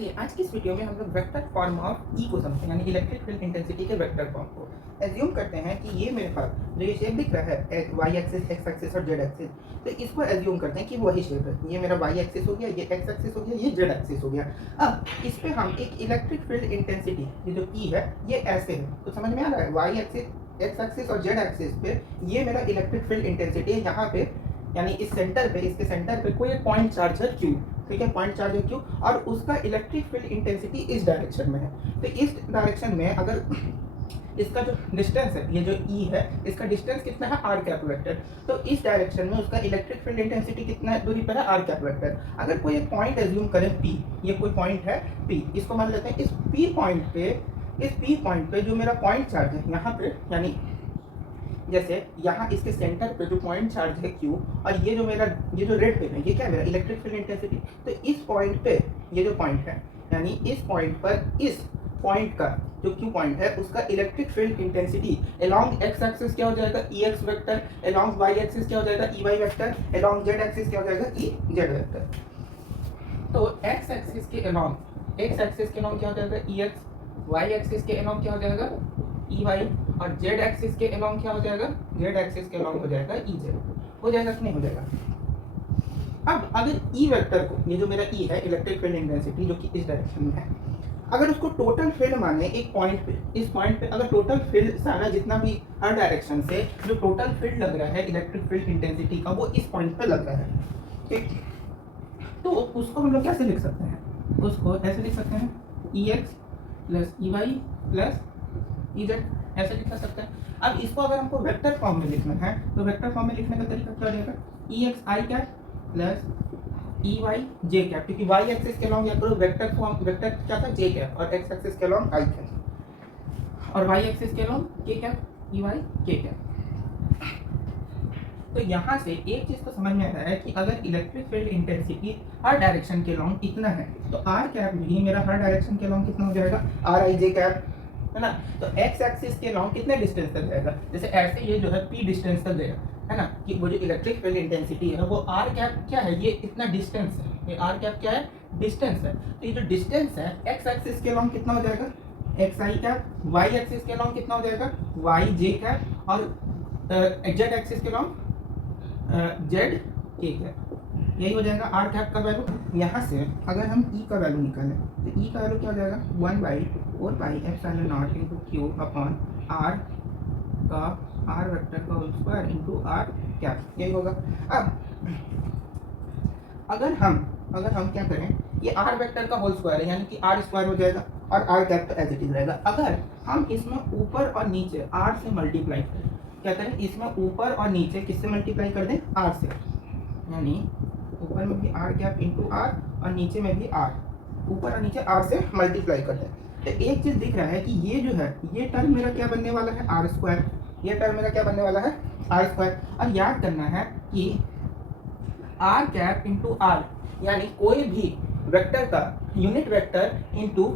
चलिए आज की इस वीडियो में हम लोग वेक्टर फॉर्म ऑफ ई को समझते हैं, यानी इलेक्ट्रिक फील्ड इंटेंसिटी के वेक्टर फॉर्म को। एज्यूम करते हैं कि ये मेरे पास जो ये शेप दिख रहा है वाई एक्सिस, एक्स एक्सिस और जेड एक्सिस, तो इसको एज्यूम करते हैं कि वही शेप है। ये मेरा वाई एक्सिस हो गया, ये एक्स एक्सिस हो गया, ये जेड एक्सिस हो गया। अब इस पे हम एक इलेक्ट्रिक फील्ड इंटेंसिटी ये जो ई है ये ऐसे है, तो समझ में आ रहा है वाई एक्सिस, एक्स एक्सिस और जेड एक्सिस पे ये मेरा इलेक्ट्रिक फील्ड इंटेंसिटी है। यहाँ पे यानी इस सेंटर पे, इसके सेंटर पे कोई एक पॉइंट चार्ज है क्यू, ठीक है, पॉइंट चार्ज है क्यू, और उसका इलेक्ट्रिक फील्ड इंटेंसिटी इस डायरेक्शन में है। तो इस डायरेक्शन में अगर इसका जो डिस्टेंस है, ये जो ई है, इसका डिस्टेंस कितना है आर कैप वेक्टर, तो इस डायरेक्शन में उसका इलेक्ट्रिक फील्ड इंटेंसिटी कितना दूरी पर है आर कैप वेक्टर। अगर कोई एक पॉइंट एज्यूम करें पी, ये कोई पॉइंट है पी, इसको मान लेते हैं इस पी पॉइंट पे जो मेरा पॉइंट चार्ज है यहाँ पे, यानी जैसे यहाँ इसके सेंटर पे जो पॉइंट चार्ज है Q, और ये जो रेड पे है ये क्या है मेरा इलेक्ट्रिक फील्ड इंटेंसिटी। तो इस पॉइंट पे ये जो पॉइंट है, यानी इस पॉइंट पर इस पॉइंट का जो Q पॉइंट है उसका electric field intensity along x axis क्या हो जाएगा E x vector, along y axis क्या हो जाएगा E y vector, along z axis क्या हो जाएगा ई जेड वेक्टर। तो एक्स एक्सिस के अलोंग क्या हो जाएगा ई एक्स, वाई एक्सिस के अलोंग क्या हो जाएगा ई वाई, और जेड एक्सिस के अलोंग क्या हो जाएगा, जेड एक्सिस के अलोंग हो जाएगा ई जेड। हो जाएगा कि नहीं हो जाएगा। अब अगर ई वेक्टर को, ये जो मेरा ई है इलेक्ट्रिक फील्ड इंटेंसिटी जो कि इस डायरेक्शन में है, अगर उसको टोटल फील्ड माने एक पॉइंट पे, इस पॉइंट पे अगर टोटल फील्ड सारा जितना भी हर डायरेक्शन से जो टोटल फील्ड लग रहा है इलेक्ट्रिक फील्ड इंटेंसिटी का वो इस पॉइंट पे लग रहा है, ठीक, तो उसको हम लोग कैसे लिख सकते हैं, उसको ऐसे लिख सकते हैं E x plus E y plus E z, ऐसे लिख सकते हैं। अब इसको अगर हमको वेक्टर फॉर्म में लिखना है तो वेक्टर फॉर्म में लिखने का तरीका क्या हो जाएगा, ई एक्स आई कैप प्लस ई वाई जे कैप, क्योंकि वाई एक्सिस के अलोंग या तो वेक्टर फॉर्म, वेक्टर क्या था जे कैप, और एक्स एक्सिस के अलोंग आई कैप, और वाई एक्सिस के अलोंग के कैप ई वाई के कैप। तो यहाँ से एक चीज तो समझ में आता है कि अगर इलेक्ट्रिक फील्ड इंटेंसिटी हर डायरेक्शन के अलोंग इतना है तो आर कैप भी मेरा हर डायरेक्शन के अलोंग कितना हो जाएगा आर आई जे कैप, है ना। तो एक्स एक्सिस के अलोंग कितने डिस्टेंस तक जाएगा, जैसे ऐसे ये जो है पी डिस्टेंस तक गया, है ना, कि वो जो इलेक्ट्रिक फील्ड इंटेंसिटी है वो आर कैप क्या है, ये इतना डिस्टेंस है, ये आर कैप क्या है डिस्टेंस है। तो ये जो डिस्टेंस है एक्स एक्सिस के अलोंग कितना हो जाएगा एक्स आई कैप, वाई एक्सिस के अलोंग कितना हो जाएगा वाई जे कैप, और जेड एक्सिस के अलोंग जेड के कैप, यही हो जाएगा आर कैप का वैल्यू। यहाँ से अगर हम ई का वैल्यू निकालें तो ई का वैल्यू क्या हो जाएगा 1/4 epsilon not into Q upon R का आर वेक्टर का whole square into R cap, यही होगा। अब अगर हम क्या करें, ये आर वेक्टर का होल स्क्वायर है यानी कि आर स्क्वायर हो जाएगा और आर कैप तो एज इट इज रहेगा। अगर हम इसमें ऊपर और नीचे आर से मल्टीप्लाई करें, क्या करें इसमें ऊपर और नीचे किससे मल्टीप्लाई कर दें आर से, यानी ऊपर में भी आर कैप इंटू आर और नीचे में भी आर, ऊपर और नीचे आर से मल्टीप्लाई कर दें। तो एक चीज दिख रहा है कि ये जो है ये टर्म मेरा क्या बनने वाला है आर स्क्वायर, ये टर्म मेरा क्या बनने वाला है आर स्क्वायर। और याद करना है कि आर कैप इंटू आर यानी कोई भी वेक्टर का unit vector into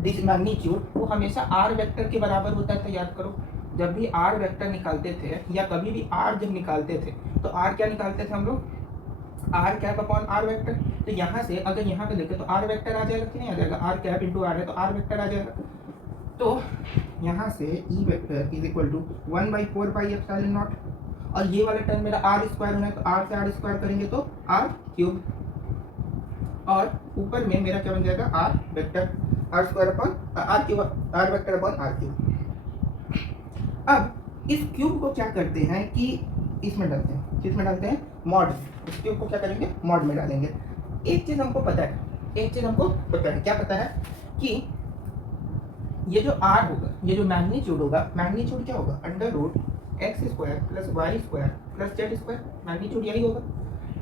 this magnitude वो हमेशा आर वेक्टर के बराबर होता है। तो याद करो जब भी आर वेक्टर निकालते थे या कभी भी आर जब निकालते थे तो आर क्या निकालते थे हम लोग R cap upon R vector. तो यहाँ से अगर यहाँ पे देखें तो आर वेक्टर आ जाएगा कि नहीं आ जाएगा, आर कैप इंटू आर है तो आर वेक्टर आ जाएगा। तो यहाँ से E vector is equal to 1/4 pi epsilon not, और ये वाला टर्म मेरा आर स्क्वायर होना है तो आर से आर स्क्वायर करेंगे तो आर क्यूब, और ऊपर में मेरा क्या बन जाएगा R vector, R square upon R cube, R vector upon R cube. अब इस क्यूब को क्या करते हैं कि इसमें डालते हैं, किसमें डालते हैं मॉड, इस क्यूब को क्या करेंगे मॉड में डालेंगे। एक चीज हमको पता है, क्या पता है कि ये जो आर होगा, ये जो मैग्नीट्यूड होगा, मैग्नीट्यूड क्या होगा under root X square plus Y square plus Z square, magnitude यही होगा।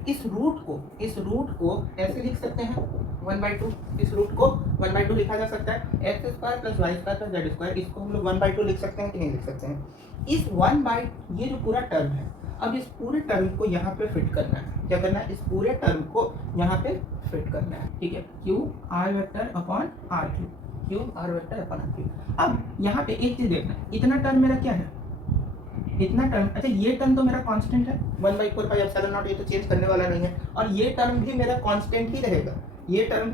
इस रूट को ऐसे लिख सकते हैं 1/2, इस रूट को 1/2 लिखा जा सकता है, X square plus Y square plus Z square, इसको हम लोग 1/2 लिख सकते हैं कि नहीं लिख सकते हैं। इस ये जो पूरा टर्म है, अब इस पूरे टर्म को यहाँ पे फिट करना है, क्या करना है इस पूरे टर्म को यहाँ पे फिट करना है, ठीक है, Q R vector upon R Q, Q R vector upon R Q. अब यहाँ पे एक चीज देखना है, इतना टर्म मेरा क्या है, इतना टर्म, अच्छा ये टर्म तो मेरा कांस्टेंट है 1/4 पाई एप्सिलॉन नॉट, ये तो चेंज करने वाला नहीं है, और ये टर्म भी मेरा कांस्टेंट ही रहेगा, ये टर्म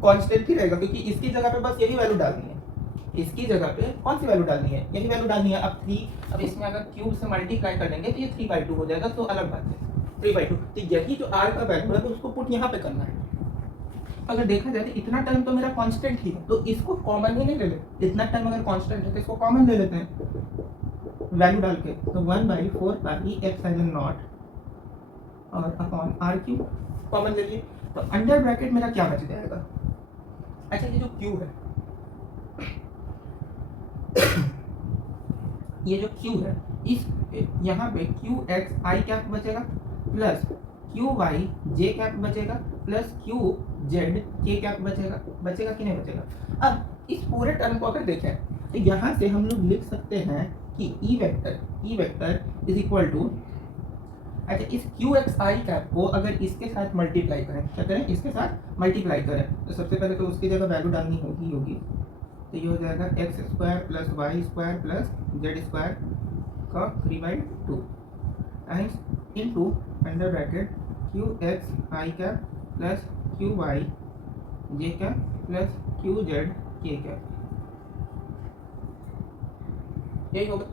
कांस्टेंट ही रहेगा, क्योंकि इसकी जगह पे बस यही वैल्यू डालनी है, इसकी जगह पे कौन सी वैल्यू डालनी है, यही वैल्यू डालनी है। अब 3, अब इसमें अगर क्यूब से मल्टीप्लाई कर देंगे तो ये 3/2 हो जाएगा, तो अलग बात है 3/2। तो यही जो r का वैल्यू है तो उसको पुट यहाँ पे करना है। अगर देखा जाए तो इतना टर्म तो मेरा कांस्टेंट ही है, तो इसको कॉमन ही नहीं ले लेते, इतना टर्म अगर कांस्टेंट है तो इसको कॉमन ले लेते हैं वैल्यू डाल के, तो 1/4 पाई एप्सिलॉन नॉट और अपॉन r³ कॉमन ले लिए, तो अंडर ब्रैकेट मेरा क्या बच जाएगा। अच्छा, ये जो q है ये जो q है, इस यहाँ पे qx i कैप बचेगा प्लस qy j कैप बचेगा प्लस qz k कैप बचेगा कि नहीं बचेगा। अब इस पूरे टर्म को अगर देखें तो यहाँ से हम लोग लिख सकते हैं कि e vector is equal to, अच्छा इस qxi कैप को अगर इसके साथ मल्टीप्लाई करें, क्या करें, इसके साथ मल्टीप्लाई करें, तो सबसे पहले तो उसकी जगह वैल्यू डालनी होगी, तो ये हो जाएगा x² plus y² plus z² का 3/2 times into under bracket qxi cap plus qy j cap plus qz k cap, यही होगा।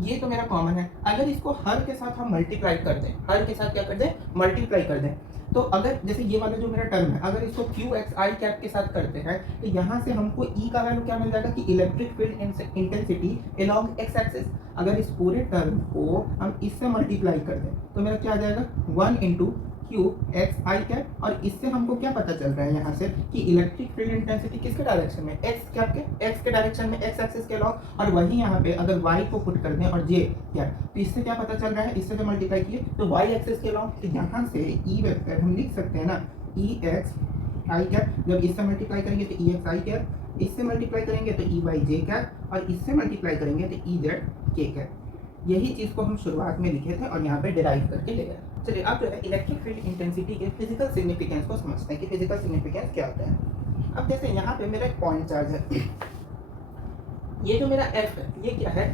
ये तो मेरा कॉमन है। अगर इसको हर के साथ हम मल्टीप्लाई कर दें, हर के साथ क्या कर दें, मल्टीप्लाई कर दें, तो अगर जैसे ये वाला जो मेरा टर्म है, अगर इसको qxi कैप के साथ करते हैं तो यहाँ से हमको E का वैल्यू क्या मिल जाएगा कि electric field intensity along x axis. अगर इस पूरे टर्म को हम इससे मल्टीप्लाई कर दें तो मेरा क्या आ जाएगा 1 इंटू qxi कैप, और इससे हमको क्या पता चल रहा है यहाँ से कि इलेक्ट्रिक फील्ड इंटेंसिटी किसके डायरेक्शन में, x कैप के, x के डायरेक्शन में, x एक्सिस के अलॉन्ग। और वही यहाँ पे अगर y को पुट कर दें और j कैप, तो इससे क्या पता चल रहा है, इससे जो मल्टीप्लाई किए तो y एक्सिस के अलॉन्ग, तो यहाँ से E वेक्टर हम लिख सकते हैं ना EXi कैप, जब इससे मल्टीप्लाई करेंगे तो EXi कैप, इससे मल्टीप्लाई करेंगे तो EYj कैप, और इससे मल्टीप्लाई करेंगे तो EZk कैप। यही चीज़ को हम शुरुआत में लिखे थे और यहाँ पे डिराइव करके ले गए। चलिए अब जो है इलेक्ट्रिक फील्ड इंटेंसिटी के फिजिकल सिग्निफिकेंस को समझते हैं कि फिजिकल सिग्निफिकेंस क्या होता है। अब जैसे यहाँ पे मेरा एक पॉइंट चार्ज है, ये जो मेरा F है ये क्या है,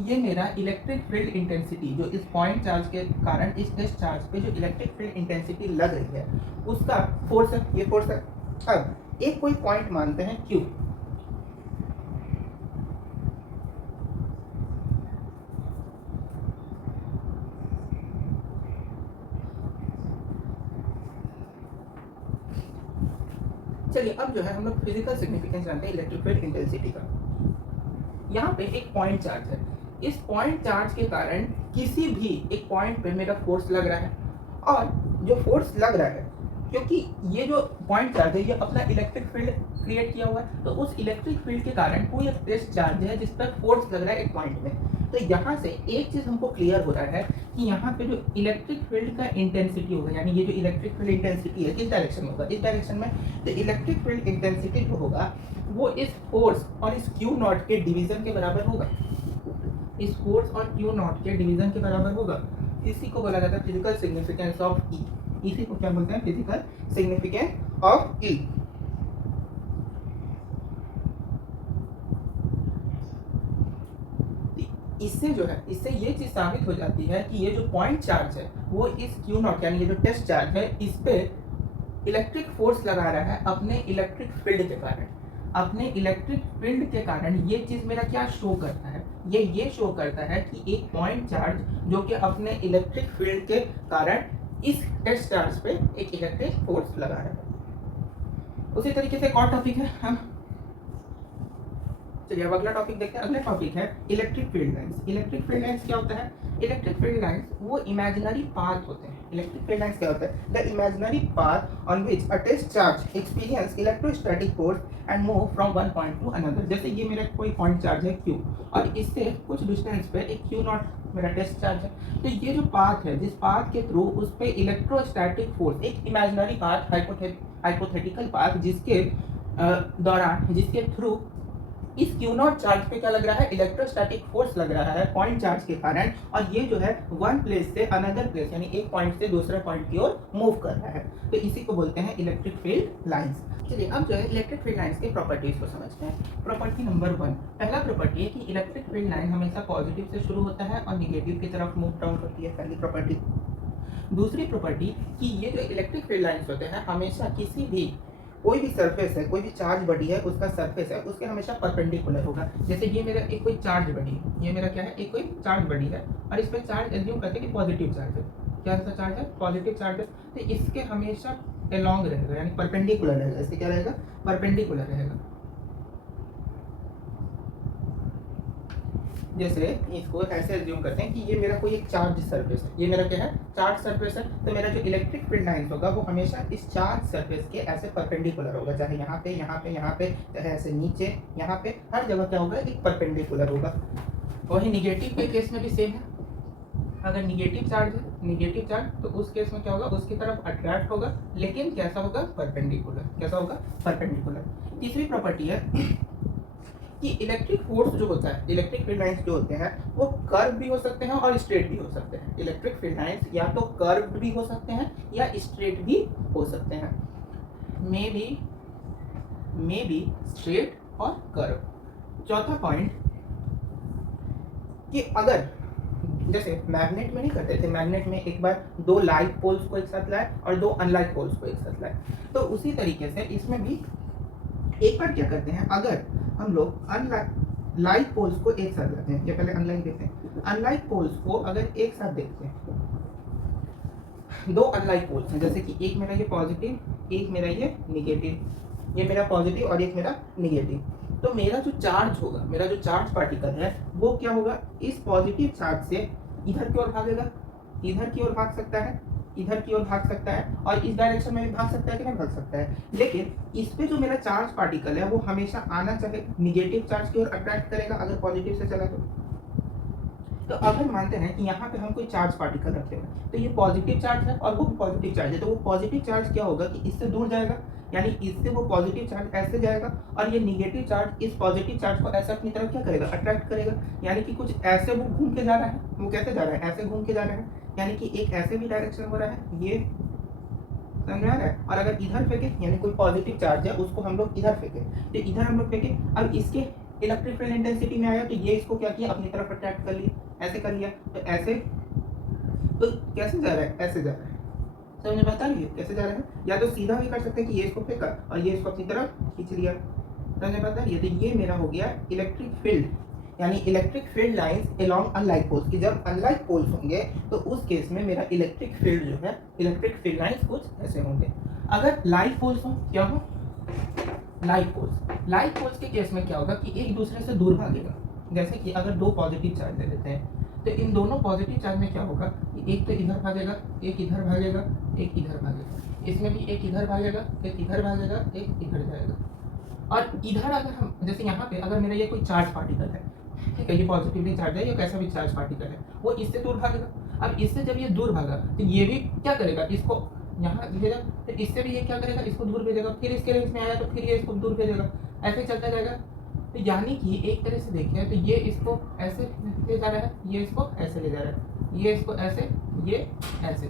ये मेरा इलेक्ट्रिक फील्ड इंटेंसिटी जो इस पॉइंट चार्ज के कारण इस चार्ज पे जो इलेक्ट्रिक फील्ड इंटेंसिटी लग रही है उसका फोर्स है, ये फोर्स है। अब एक कोई पॉइंट मानते हैं Q, चलिए अब जो है हम लोग फिजिकल सिग्निफिकेंस जानते हैं इलेक्ट्रिक फील्ड इंटेंसिटी का। यहाँ पे एक पॉइंट चार्ज है, इस पॉइंट चार्ज के कारण किसी भी एक पॉइंट पे मेरा फोर्स लग रहा है, और जो फोर्स लग रहा है क्योंकि ये जो पॉइंट चार्ज है ये अपना इलेक्ट्रिक फील्ड क्रिएट किया हुआ है, तो उस इलेक्ट्रिक फील्ड के कारण कोई एक टेस्ट चार्ज है जिस पर फोर्स लग रहा है एक पॉइंट में। तो यहाँ से एक चीज़ हमको क्लियर हो रहा है कि यहाँ पे जो इलेक्ट्रिक फील्ड का इंटेंसिटी होगा, यानी ये जो इलेक्ट्रिक फील्ड इंटेंसिटी है किस डायरेक्शन में होगा, इस डायरेक्शन में, तो इलेक्ट्रिक फील्ड इंटेंसिटी जो होगा वो इस फोर्स और इस Q नॉट के डिवीजन के बराबर होगा, इस फोर्स और Q नॉट के डिवीजन के बराबर होगा। इसी को बोला जाता है फिजिकल सिग्निफिकेंस ऑफ E। इसी को क्या बोलते हैं, फिजिकल सिग्निफिकेंस ऑफ E। इससे जो है, इससे ये चीज साबित हो जाती है कि ये जो पॉइंट चार्ज है वो इस Q नॉट यानी ये जो टेस्ट चार्ज है इस पे इलेक्ट्रिक फोर्स लगा रहा है अपने इलेक्ट्रिक फील्ड के कारण। अपने इलेक्ट्रिक फील्ड के कारण ये चीज मेरा क्या शो करता है, ये शो करता है कि एक पॉइंट चार्ज जो कि अपने इलेक्ट्रिक फील्ड के कारण इस टेस्ट चार्ज पे एक इलेक्ट्रिक फोर्स लगा रहा है। उसी तरीके से एक और टॉपिक है, हम चलिए अब अगला टॉपिक देखते हैं। अगला टॉपिक है electric field lines. Electric field lines क्या होता है, इलेक्ट्रिक फील्ड लाइंस वो इमेजिनरी पाथ होते हैं। इलेक्ट्रिक फील्ड लाइंस क्या होता है, the imaginary path on which a test charge experience electrostatic force and move from one point to another. जैसे ये मेरा कोई पॉइंट चार्ज है Q और इससे कुछ डिस्टेंस पे एक Q नॉट मेरा टेस्ट चार्ज है, तो ये जो पाथ है जिस पाथ के थ्रू उस पे इलेक्ट्रोस्टैटिक फोर्स, एक इमेजिनरी पाथ, हाइपोथेटिकल पाथ जिसके दौरान, जिसके थ्रू इस Q नॉट चार्ज पे क्या लग रहा है, इलेक्ट्रोस्टैटिक फोर्स लग रहा है पॉइंट चार्ज के कारण, और ये जो है वन प्लेस से अनदर प्लेस यानी एक पॉइंट से दूसरे पॉइंट की ओर मूव कर रहा है, तो इसी को बोलते हैं इलेक्ट्रिक फील्ड लाइंस। चलिए अब जो है इलेक्ट्रिक फील्ड लाइंस के प्रॉपर्टीज को समझते हैं। प्रॉपर्टी नंबर 1, पहला प्रॉपर्टी है कि इलेक्ट्रिक फील्ड लाइन हमेशा पॉजिटिव से शुरू होता है और निगेटिव की तरफ मूव डाउन करती है, पहली प्रॉपर्टी। दूसरी प्रॉपर्टी कि ये जो इलेक्ट्रिक फील्ड लाइंस होते हैं हमेशा किसी भी कोई भी सरफेस है, कोई भी चार्ज बॉडी है, उसका सरफेस है, उसके हमेशा परपेंडिकुलर होगा। जैसे ये मेरा एक कोई चार्ज बॉडी है, ये मेरा क्या है, एक कोई चार्ज बॉडी है, और इस पर चार्ज एज्यूम करते हैं कि पॉजिटिव चार्ज है। क्या सा चार्ज है? पॉजिटिव चार्ज है। तो इसके हमेशा एलॉन्ग रहेगा, यानी परपेंडिकुलर रहेगा। इसके क्या रहेगा? परपेंडिकुलर रहेगा। जैसे इसको ऐसे एज्यूम करते हैं कि ये मेरा कोई एक चार्ज सरफेस है, ये मेरा क्या है? चार्ज सरफेस है। तो मेरा जो इलेक्ट्रिक फील्ड लाइंस होगा वो हमेशा इस चार्ज सरफेस के ऐसे परपेंडिकुलर होगा, चाहे यहाँ पे, यहाँ पे, यहाँ पे, चाहे ऐसे नीचे, यहाँ पे, हर जगह क्या होगा? एक परपेंडिकुलर होगा। वही निगेटिव के केस में भी सेम है। अगर निगेटिव चार्ज है, निगेटिव चार्ज, तो उस केस में क्या होगा? उसकी तरफ अट्रैक्ट होगा, लेकिन कैसा होगा? परपेंडिकुलर। कैसा होगा? परपेंडिकुलर। तीसरी प्रॉपर्टी है कि इलेक्ट्रिक फोर्स जो होता है, इलेक्ट्रिक फील्ड लाइंस जो होते हैं वो कर्व भी हो सकते हैं और स्ट्रेट भी हो सकते हैं। इलेक्ट्रिक फील्ड लाइंस या तो कर्व भी हो सकते हैं या स्ट्रेट भी हो सकते हैं। मे बी स्ट्रेट और कर्व। चौथा पॉइंट कि अगर जैसे मैग्नेट में नहीं करते थे, मैग्नेट में एक बार दो लाइक पोल्स को एक साथ लाए और दो अनलाइक पोल्स को एक साथ लाए, तो उसी तरीके से इसमें भी एक बार क्या करते हैं, अगर हम लोग अनलाइक पोल्स को एक साथ लाते हैं, या पहले अनलाइक देखते हैं, अनलाइक पोल्स को अगर एक साथ देखते हैं, दो अनलाइक पोल्स हैं, जैसे कि एक मेरा ये पॉजिटिव, एक मेरा ये निगेटिव, ये मेरा पॉजिटिव और एक मेरा निगेटिव, तो मेरा जो चार्ज होगा, मेरा जो चार्ज पार्टिकल है वो क्या होगा? इस पॉजिटिव चार्ज से इधर की ओर भागेगा, इधर की ओर भाग सकता है, इधर की ओर भाग सकता है, और इस डायरेक्शन में भी भाग सकता है कि नहीं भाग सकता है। लेकिन इस पे जो मेरा चार्ज पार्टिकल है वो हमेशा आना चाहे निगेटिव चार्ज की ओर अट्रैक्ट करेगा, अगर पॉजिटिव से चला तो अब हम मानते हैं कि यहाँ पे हम कोई चार्ज पार्टिकल रखे हैं, तो ये पॉजिटिव चार्ज है और वो भी पॉजिटिव चार्ज है, तो वो पॉजिटिव चार्ज क्या होगा कि इससे दूर जाएगा, यानी इससे वो पॉजिटिव चार्ज ऐसे जाएगा, और ये निगेटिव चार्ज इस पॉजिटिव चार्ज को ऐसे अपनी तरफ क्या करेगा? अट्रैक्ट करेगा। यानी कि कुछ ऐसे वो घूम के जा रहा है, वो कैसे जा रहा है? ऐसे घूम के जा रहा है, यानी कि एक ऐसे भी डायरेक्शन हो रहा है, ये समझ में आ रहा है। और अगर इधर फेंके, यानी कोई पॉजिटिव चार्ज है उसको हम लोग इधर फेंके, तो इधर हम लोग फेंके, अब इसके इलेक्ट्रिक फील्ड इंटेंसिटी में आया तो ये इसको क्या किया? अपनी तरफ अट्रैक्ट कर लिया, ऐसे कर लिया, तो ऐसे, तो कैसे जा रहा है? ऐसे जा रहा है। समझ में बता रही है कैसे जा रहा है? या तो सीधा भी कर सकते हैं कि ये इसको फेंका और ये इसको अपनी तरफ खींच लिया। समझ में बता रही है? तो ये मेरा हो गया इलेक्ट्रिक फील्ड, यानी electric field lines along unlike poles, कि जब अनलाइक पोल्स होंगे तो उस केस में मेरा इलेक्ट्रिक फील्ड जो है, इलेक्ट्रिक फील्ड लाइंस कुछ ऐसे होंगे। अगर लाइक पोल्स हो, क्या हो? लाइक पोल्स के केस में क्या होगा कि एक दूसरे से दूर भागेगा। जैसे कि अगर दो पॉजिटिव चार्ज ले लेते हैं, तो इन दोनों पॉजिटिव चार्ज में क्या होगा कि एक तो इधर भागेगा, एक इधर भागेगा, एक इधर भागेगा, इसमें भी एक इधर भागेगा, एक इधर भागेगा, एक इधर जाएगा। और इधर अगर हम, जैसे यहाँ पे अगर मेरा ये कोई चार्ज पार्टिकल है, ठीक है, ये पॉजिटिवली चार्ज है, ये कैसा भी चार्ज पार्टिकल है, वो इससे दूर भागेगा। अब इससे जब ये दूर भागा तो ये भी क्या करेगा? इसको यहाँ भेजा, फिर इससे भी ये क्या करेगा? इसको दूर भेजेगा, फिर इसके रेंज में आया तो फिर ये इसको दूर भेजेगा, ऐसे चलता जाएगा। तो यानी कि एक तरह से देखें तो ये इसको ऐसे ले जा रहा है, ये इसको ऐसे ले जा रहा है, ये इसको ऐसे, ये ऐसे।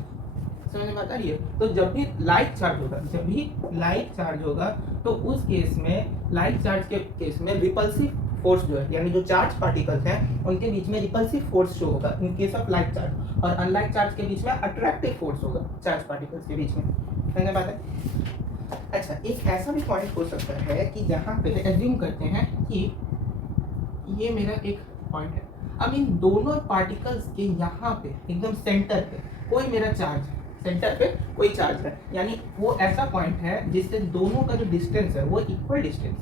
समझ में आता है? तो जब भी लाइक चार्ज होगा, जब भी लाइक चार्ज होगा तो उस केस में, लाइक चार्ज के केस में रिपल्सिव फोर्स जो है, यानी जो चार्ज पार्टिकल्स हैं उनके बीच में रिपल्सिव फोर्स शो होगा in case of like charge, और अनलाइक चार्ज के बीच में अट्रैक्टिव फोर्स होगा चार्ज पार्टिकल्स के बीच में। समझ में आता है? अच्छा, एक ऐसा भी पॉइंट हो सकता है कि जहाँ पे एज्यूम करते हैं कि ये मेरा एक पॉइंट है, अब इन दोनों पार्टिकल्स के यहाँ पे एकदम सेंटर पे कोई मेरा चार्ज है, सेंटर पे कोई चार्ज है, यानी वो ऐसा पॉइंट है जिससे दोनों का जो डिस्टेंस है वो इक्वल डिस्टेंस,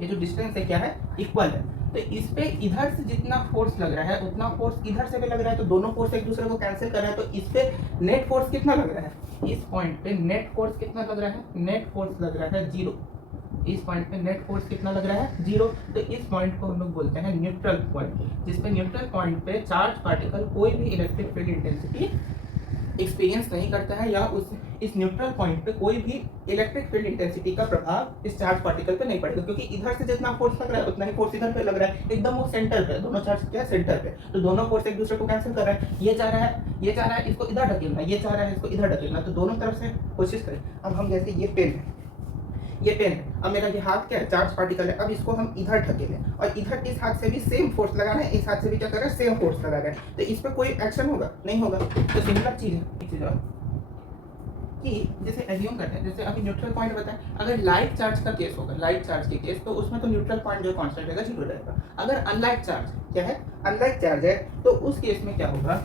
ये जो डिस्टेंस है क्या है? इक्वल है। तो इस पे इधर से जितना फोर्स लग रहा है उतना फोर्स इधर से भी लग रहा है, तो दोनों फोर्स एक दूसरे को कैंसिल कर रहा है, तो इस पे नेट फोर्स कितना लग रहा है? इस पॉइंट पे नेट फोर्स कितना लग रहा है? नेट फोर्स लग रहा है 0। इस पॉइंट पे नेट फोर्स कितना लग रहा है? 0। तो इस पॉइंट को हम लोग बोलते हैं न्यूट्रल पॉइंट, जिसपे न्यूट्रल पॉइंट पे चार्ज पार्टिकल कोई भी इलेक्ट्रिक फील्ड इंटेंसिटी एक्सपीरियंस नहीं करता है, या उस इस न्यूट्रल पॉइंट पे कोई भी इलेक्ट्रिक फील्ड इंटेंसिटी का प्रभाव इस चार्ज पार्टिकल पे नहीं पड़ेगा, क्योंकि इधर से जितना फोर्स लग रहा है उतना ही फोर्स इधर पे लग रहा है, एकदम वो सेंटर पे, दोनों चार्ज क्या है? सेंटर पे, तो दोनों फोर्स एक दूसरे को कैंसिल कर रहा है। ये चाह रहा है, ये चाह रहा है इसको इधर ढकेलना, ये चाह रहा है इसको इधर ढकेलना, तो दोनों तरफ से कोशिश करें। अब हम जैसे ये पेन है, ये पेन है, अब मेरा ये हाथ क्या है? चार्ज पार्टिकल है, अब इसको हम इधर ढकेलें, और इधर इस हाथ से भी सेम फोर्स लगा रहे हैं, इस हाथ से भी क्या कर रहे हैं? सेम फोर्स लगा रहे हैं, तो इस पर कोई एक्शन होगा? नहीं होगा। तो सिमिलर चीज है, कि जैसे एज्यूम करते हैं, जैसे अभी न्यूट्रल पॉइंट बताएं, अगर लाइट चार्ज का केस होगा, लाइट चार्ज के केस, तो उसमें तो न्यूट्रल पॉइंट जो कांस्टेंट रहेगा 0 रहेगा। अगर अनलाइट चार्ज क्या है, अनलाइट चार्ज है, तो उस केस में क्या होगा,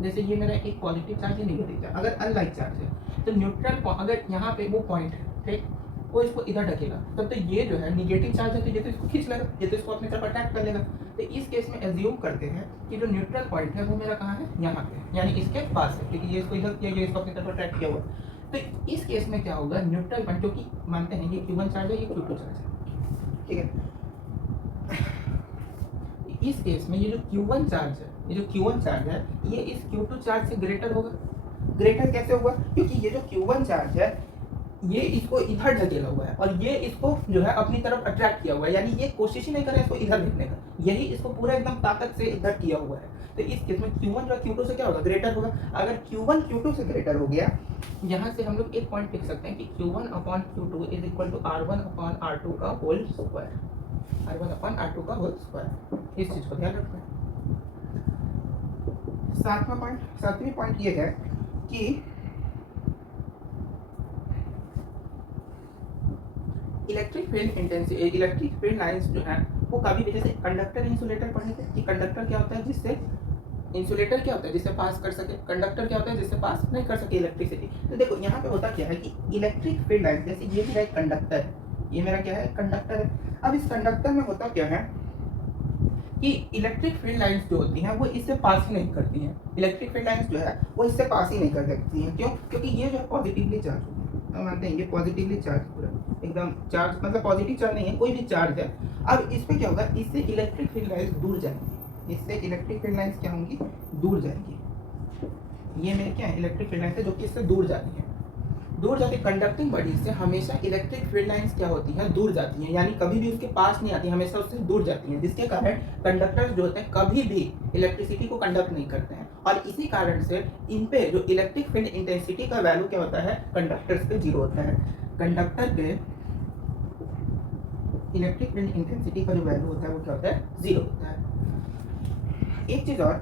जैसे ये मेरा एक पॉजिटिव चार्ज है, नेगेटिव चार्ज, अगर अनलाइट चार्ज है तो न्यूट्रल अगर यहाँ पे वो पॉइंट है, ठीक, वो इसको इधर ढकेगा, तब तो ये जो है निगेटिव चार्ज है, तो ये तो इसको खींच लेगा, ये तो इसको अपनी तरफ अट्रैक्ट कर लेगा। तो इस केस में एज्यूम करते हैं कि जो न्यूट्रल पॉइंट है वो मेरा कहाँ है, यहाँ पे, यानी इसके पास है, क्योंकि ये इसको इधर किया, ये इसको अपनी तरफ अट्रैक्ट किया हुआ। तो इस केस में क्या होगा, न्यूट्रल पॉइंट, क्योंकि मानते हैं ये Q1 चार्ज है, ये Q2 चार्ज है, ठीक है। इस केस में ये जो Q1 चार्ज है, ये जो Q1 चार्ज है, ये इस Q2 चार्ज से ग्रेटर होगा। ग्रेटर कैसे होगा, क्योंकि ये जो Q1 चार्ज है ये इसको इधर ढकेला हुआ है और ये इसको जो है अपनी तरफ अट्रैक्ट किया हुआ है, यानी ये कोशिश ही नहीं कर रहा है इसको इधर भेजने का, यही इसको पूरा एकदम ताकत से इधर किया हुआ है। तो इस केस में Q1 जो Q2 से क्या होगा, ग्रेटर होगा। अगर Q1 Q2 से ग्रेटर हो गया, यहाँ से हम लोग एक पॉइंट लिख सकते हैं कि Q1/Q2 is equal to R1/R2 का होल स्क्वायर, R1/R2 का होल स्क्वायर। इस चीज को ध्यान रखना है। सातवीं पॉइंट ये है कि electric field intensity, electric field lines जो है वो कभी भी, जैसे कंडक्टर इंसुलेटर पढ़े थे कि कंडक्टर क्या होता है जिससे, इंसुलेटर क्या होता है जिससे पास कर सके, कंडक्टर क्या होता है जिससे पास नहीं कर सके इलेक्ट्रिसिटी। तो देखो यहाँ पे होता क्या है कि इलेक्ट्रिक फील्ड लाइन, जैसे ये मेरा एक कंडक्टर है, ये मेरा क्या है, कंडक्टर है। अब इस कंडक्टर में होता क्या है कि इलेक्ट्रिक फील्ड लाइंस जो होती हैं वो इससे पास ही नहीं करती हैं, इलेक्ट्रिक फील्ड लाइंस जो है वो इससे पास ही नहीं कर सकती हैं। क्यों, क्योंकि ये जो है पॉजिटिवली चार्ज होती है, हम मानते हैं ये पॉजिटिवली चार्ज, पूरा एकदम चार्ज, मतलब पॉजिटिव चार्ज नहीं है, कोई भी चार्ज है। अब इस पे क्या होगा, इससे इलेक्ट्रिक फील्ड लाइंस दूर जाएंगी, इससे इलेक्ट्रिक फील्ड लाइंस क्या होंगी, दूर जाएंगी। ये मेरे क्या है, इलेक्ट्रिक फील्ड लाइंस है जो कि इससे दूर जाती है, दूर जाती। कंडक्टिंग बॉडी से हमेशा इलेक्ट्रिक फील्ड लाइंस क्या होती हैं, दूर जाती हैं, यानी कभी भी उसके पास नहीं आती, हमेशा उससे दूर जाती हैं, जिसके कारण कंडक्टर्स जो होते हैं कभी भी इलेक्ट्रिसिटी को कंडक्ट नहीं करते हैं। और इसी कारण से इन पे जो इलेक्ट्रिक फील्ड इंटेंसिटी का वैल्यू क्या होता है, कंडक्टर्स पे 0 होता है। कंडक्टर पे इलेक्ट्रिक फील्ड इंटेंसिटी का जो वैल्यू होता है वो क्या होता है, 0 होता है। एक चीज और,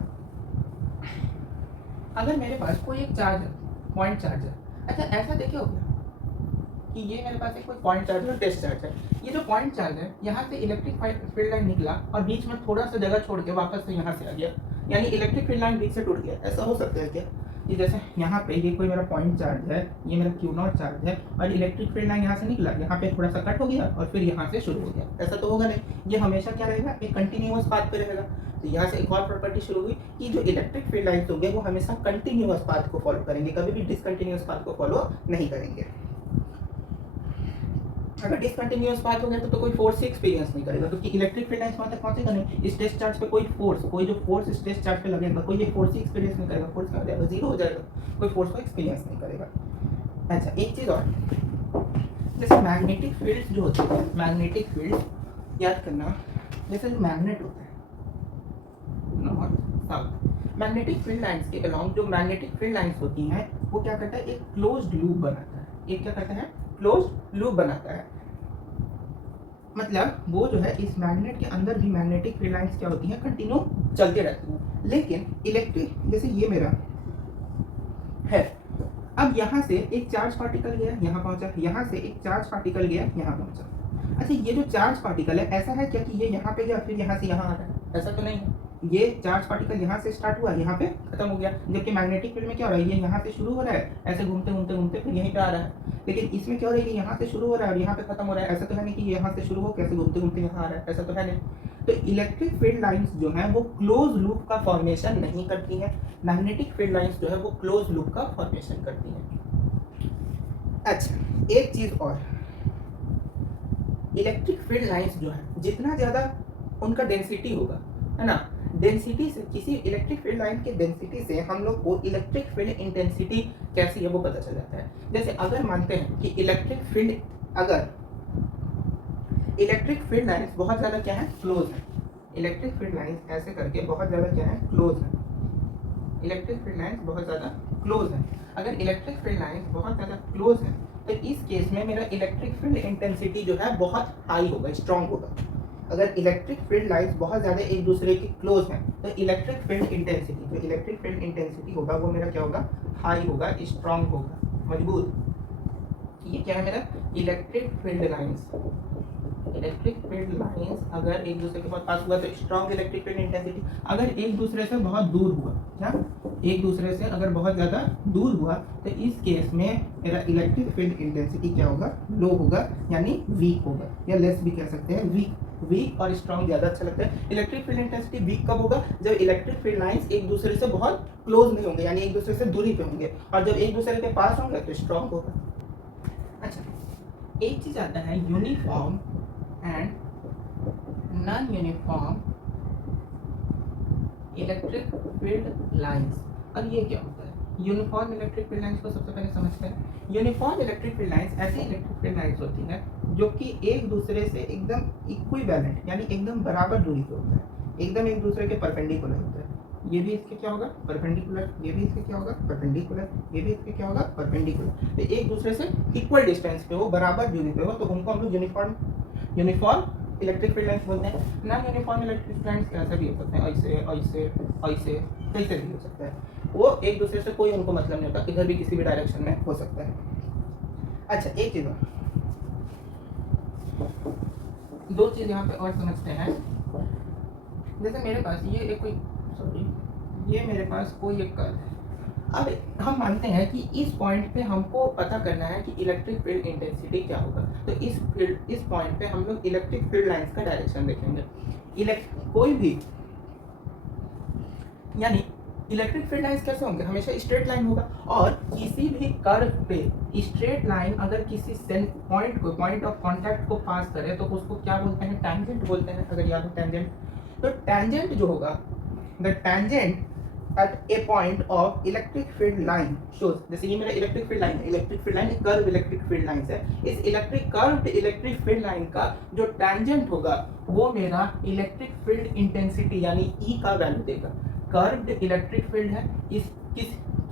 अगर मेरे पास कोई एक चार्ज है, पॉइंट चार्ज है, अच्छा ऐसा देखिए हो गया कि ये मेरे पास एक कोई पॉइंट चार्ज है, टेस्ट चार्ज है, ये जो पॉइंट चार्ज है यहाँ से इलेक्ट्रिक फील्ड लाइन निकला और बीच में थोड़ा सा जगह छोड़ के वापस से यहाँ से आ गया, यानी इलेक्ट्रिक फील्ड लाइन बीच से टूट गया। ऐसा हो सकता है क्या, ये जैसे यहाँ पे ये कोई मेरा पॉइंट चार्ज है, ये मेरा Q0 चार्ज है और इलेक्ट्रिक फील्ड लाइन यहाँ से निकला, यहाँ पे थोड़ा सा कट हो गया और फिर यहाँ से शुरू हो गया, ऐसा तो होगा नहीं, ये हमेशा क्या रहेगा, एक कंटिन्यूअस पाथ पे रहेगा। तो यहाँ से एक और प्रॉपर्टी शुरू हुई कि जो इलेक्ट्रिक फील्ड लाइन्स होंगे वो हमेशा कंटिन्यूअस पाथ को फॉलो करेंगे, कभी भी डिसकंटिन्यूअस पाथ को फॉलो नहीं करेंगे। अगर डिसकंटिन्यूअस पाथ हो गया तो कोई फोर्स से एक्सपीरियंस नहीं करेगा, क्योंकि इलेक्ट्रिक फील्ड लाइन्स वहाँ तक पहुंचेगा नहीं, स्ट्रेस चार्ज पे कोई फोर्स, कोई जो फोर्स स्ट्रेस चार्ज पे लगेगा, कोई ये फोर्स ही एक्सपीरियंस नहीं करेगा, फोर्स का हो जाएगा, 0 हो जाएगा, कोई फोर्स को एक्सपीरियंस नहीं करेगा। अच्छा एक चीज़ और, जैसे मैग्नेटिक फील्ड्स जो होते हैं, मैग्नेटिक फील्ड याद करना, जैसे जो मैग्नेट होता है north south, magnetic field lines के अलोंग जो मैग्नेटिक फील्ड लाइन्स होती हैं वो क्या करता है, एक क्लोज्ड लूप बनाता है, एक क्या करता है, क्लोज्ड लूप बनाता है। मतलब वो जो है इस मैग्नेट के अंदर भी मैग्नेटिक फील्ड लाइंस क्या होती हैं, कंटिन्यू चलते रहती हैं। लेकिन इलेक्ट्रिक, जैसे ये मेरा है, अब यहाँ से एक चार्ज पार्टिकल गया यहाँ पहुंचा, यहाँ से एक चार्ज पार्टिकल गया यहाँ पहुंचा। अच्छा ये जो चार्ज पार्टिकल है, ऐसा है क्या कि ये यहाँ पे गया फिर यहाँ से यहाँ आ रहा है, ऐसा तो नहीं है, ये चार्ज पार्टिकल यहाँ से स्टार्ट हुआ यहाँ पे खत्म हो गया, जबकि मैग्नेटिक फील्ड में क्या हो रहा है, ये यहाँ से शुरू हो रहा है, ऐसे घूमते घूमते घूमते फिर यहीं पे आ रहा है। लेकिन इसमें क्या हो रहा है, ये यहाँ से शुरू हो रहा है और यहाँ पे खत्म हो रहा है, ऐसा तो है नहीं कि यहाँ से शुरू हो कैसे घूमते घूमते यहाँ आ रहा है, ऐसा तो है नहीं। तो इलेक्ट्रिक फील्ड लाइंस जो है वो क्लोज लूप का फॉर्मेशन नहीं करती है, मैग्नेटिक फील्ड लाइंस जो है वो क्लोज लूप का फॉर्मेशन करती है। अच्छा एक चीज और, इलेक्ट्रिक फील्ड लाइंस जो है जितना ज्यादा उनका डेंसिटी होगा, है ना, डेंसिटी से, किसी इलेक्ट्रिक फील्ड लाइन के डेंसिटी से हम लोग को इलेक्ट्रिक फील्ड इंटेंसिटी कैसी है वो पता चल जाता है। जैसे अगर मानते हैं कि इलेक्ट्रिक फील्ड, अगर इलेक्ट्रिक फील्ड लाइन्स बहुत ज़्यादा क्या है, क्लोज है, इलेक्ट्रिक फील्ड लाइन्स ऐसे करके बहुत ज़्यादा क्या है, क्लोज है, इलेक्ट्रिक फील्ड लाइन्स बहुत ज़्यादा क्लोज है। अगर इलेक्ट्रिक फील्ड लाइन्स बहुत ज़्यादा क्लोज है तो इस केस में मेरा इलेक्ट्रिक फील्ड इंटेंसिटी जो है बहुत हाई होगा, स्ट्रॉन्ग होगा। अगर इलेक्ट्रिक फील्ड लाइंस बहुत ज़्यादा एक दूसरे के क्लोज हैं तो इलेक्ट्रिक फील्ड इंटेंसिटी, जो इलेक्ट्रिक फील्ड इंटेंसिटी होगा वो मेरा क्या होगा, हाई होगा, स्ट्रॉन्ग होगा। मजबूत, ये क्या है मेरा electric field lines. Electric field lines अगर एक दूसरे के बहुत पास हुआ तो स्ट्रॉन्ग इलेक्ट्रिक फील्ड इंटेंसिटी। अगर एक दूसरे से बहुत दूर हुआ, क्या एक दूसरे से अगर बहुत ज़्यादा दूर हुआ तो इस केस में मेरा इलेक्ट्रिक फील्ड इंटेंसिटी क्या होगा, लो होगा, यानी वीक होगा, या लेस भी कह सकते हैं। वीक और स्ट्रॉन्ग ज़्यादा अच्छा लगता है। इलेक्ट्रिक फील्ड इंटेंसिटी वीक कब होगा, जब इलेक्ट्रिक फील्ड लाइंस एक दूसरे से बहुत क्लोज नहीं होंगे, यानी एक दूसरे से दूरी पे होंगे, और जब एक दूसरे के पास होंगे तो स्ट्रॉन्ग होगा। अच्छा, एक चीज़ आता है uniform and non uniform electric field lines. अब ये क्या होता है? यूनिफॉर्म इलेक्ट्रिक फील्ड लाइंस को सबसे पहले समझते हैं। यूनिफॉर्म इलेक्ट्रिक फील्ड लाइंस ऐसी इलेक्ट्रिक फील्ड लाइंस होती हैं जो कि एक दूसरे से एकदम इक्विवेलेंट, यानी एकदम बराबर दूरी पे होता है, एकदम एक दूसरे के परपेंडिकुलर होता है। ये भी इसके क्या होगा, परपेंडिकुलर, ये भी इसके क्या होगा, परपेंडिकुलर, ये भी इसके क्या होगा, परपेंडिकुलर। तो एक दूसरे से इक्वल डिस्टेंस पे हो, बराबर दूरी पे हो, तो उनको हम लोग यूनिफॉर्म इलेक्ट्रिक फील्ड लाइंस बोलते हैं। नॉन यूनिफॉर्म इलेक्ट्रिक लाइंस कैसे भी हो सकते हैं, ऐसे ऐसे ऐसे, कैसे भी हो सकता है। वो एक दूसरे से कोई उनको मतलब नहीं होता, इधर भी किसी भी डायरेक्शन में हो सकता है। अच्छा, एक चीज़ और, दो चीज़ यहाँ पे और समझते हैं। जैसे मेरे पास ये एक कोई ये मेरे पास कोई एक कर्व है। अब हम मानते हैं कि इस पॉइंट पे हमको पता करना है कि इलेक्ट्रिक फील्ड इंटेंसिटी क्या होगा। तो इस पॉइंट पे हम लोग इलेक्ट्रिक फील्ड लाइंस का डायरेक्शन देखेंगे। कोई भी, यानी इलेक्ट्रिक फील्ड लाइंस कैसे होंगे, हमेशा स्ट्रेट लाइन होगा, और किसी भी कर्व पे स्ट्रेट लाइन अगर किसी पॉइंट ऑफ कांटेक्ट को पास करे तो उसको क्या बोलते हैं, टैंजेंट बोलते हैं। अगर याद हो टैंजेंट, तो टैंजेंट जो होगा, the tangent at a point of electric field line shows, जैसे ये मेरा इलेक्ट्रिक फील्ड लाइन है, electric field line curve electric field line है। इस कर्व्ड इलेक्ट्रिक फील्ड लाइन का जो टैंजेंट होगा वो मेरा इलेक्ट्रिक फील्ड इंटेंसिटी यानी E का वैल्यू देगा। कर्व्ड इलेक्ट्रिक फील्ड है,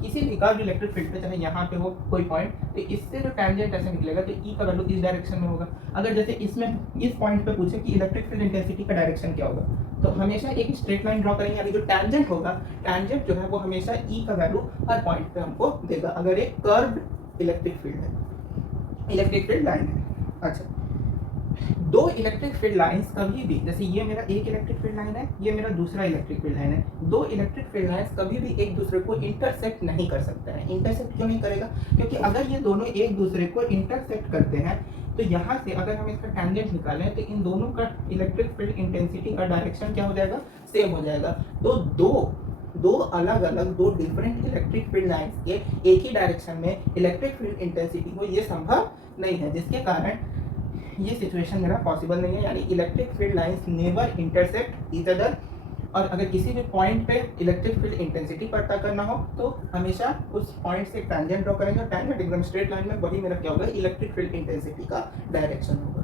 किसी भी कर्व्ड इलेक्ट्रिक फील्ड पे, चाहे यहाँ पे हो कोई पॉइंट, तो इससे जो टैंजेंट ऐसे निकलेगा तो E का वैल्यू इस डायरेक्शन में होगा। अगर जैसे इसमें इस पॉइंट पे पूछे कि इलेक्ट्रिक फील्ड इंटेंसिटी का डायरेक्शन क्या होगा, तो हमेशा एक स्ट्रेट लाइन ड्रॉ करेंगे, यानी जो टैंजेंट होगा, टैंजेंट जो है वो हमेशा E का वैल्यू हर पॉइंट पे हमको देगा, अगर एक कर्व्ड इलेक्ट्रिक फील्ड है, इलेक्ट्रिक फील्ड लाइन है। अच्छा, दो इलेक्ट्रिक फील्ड लाइंस कभी भी, जैसे ये मेरा एक इलेक्ट्रिक फील्ड लाइन है, ये मेरा दूसरा इलेक्ट्रिक फील्ड लाइन है, दो इलेक्ट्रिक फील्ड लाइंस कभी भी एक दूसरे को इंटरसेक्ट नहीं कर सकते हैं। इंटरसेक्ट क्यों नहीं करेगा, क्योंकि अगर ये दोनों एक दूसरे को इंटरसेक्ट करते हैं तो यहाँ से अगर हम इसका टैंजेंट निकालें तो इन दोनों का इलेक्ट्रिक फील्ड इंटेंसिटी का डायरेक्शन क्या हो जाएगा, सेम हो जाएगा। तो दो अलग अलग, दो डिफरेंट इलेक्ट्रिक फील्ड लाइंस के एक ही डायरेक्शन में इलेक्ट्रिक फील्ड इंटेंसिटी हो, ये संभव नहीं है, जिसके कारण ये सिचुएशन मेरा पॉसिबल नहीं है, यानी electric field lines never intersect each other. और अगर किसी भी पॉइंट पे इलेक्ट्रिक फील्ड इंटेंसिटी पता करना हो तो हमेशा उस पॉइंट से टैंजेंट ड्रॉ करेंगे, और टैंजेंट एकदम स्ट्रेट लाइन में, वही मेरा क्या होगा, इलेक्ट्रिक फील्ड इंटेंसिटी का डायरेक्शन होगा।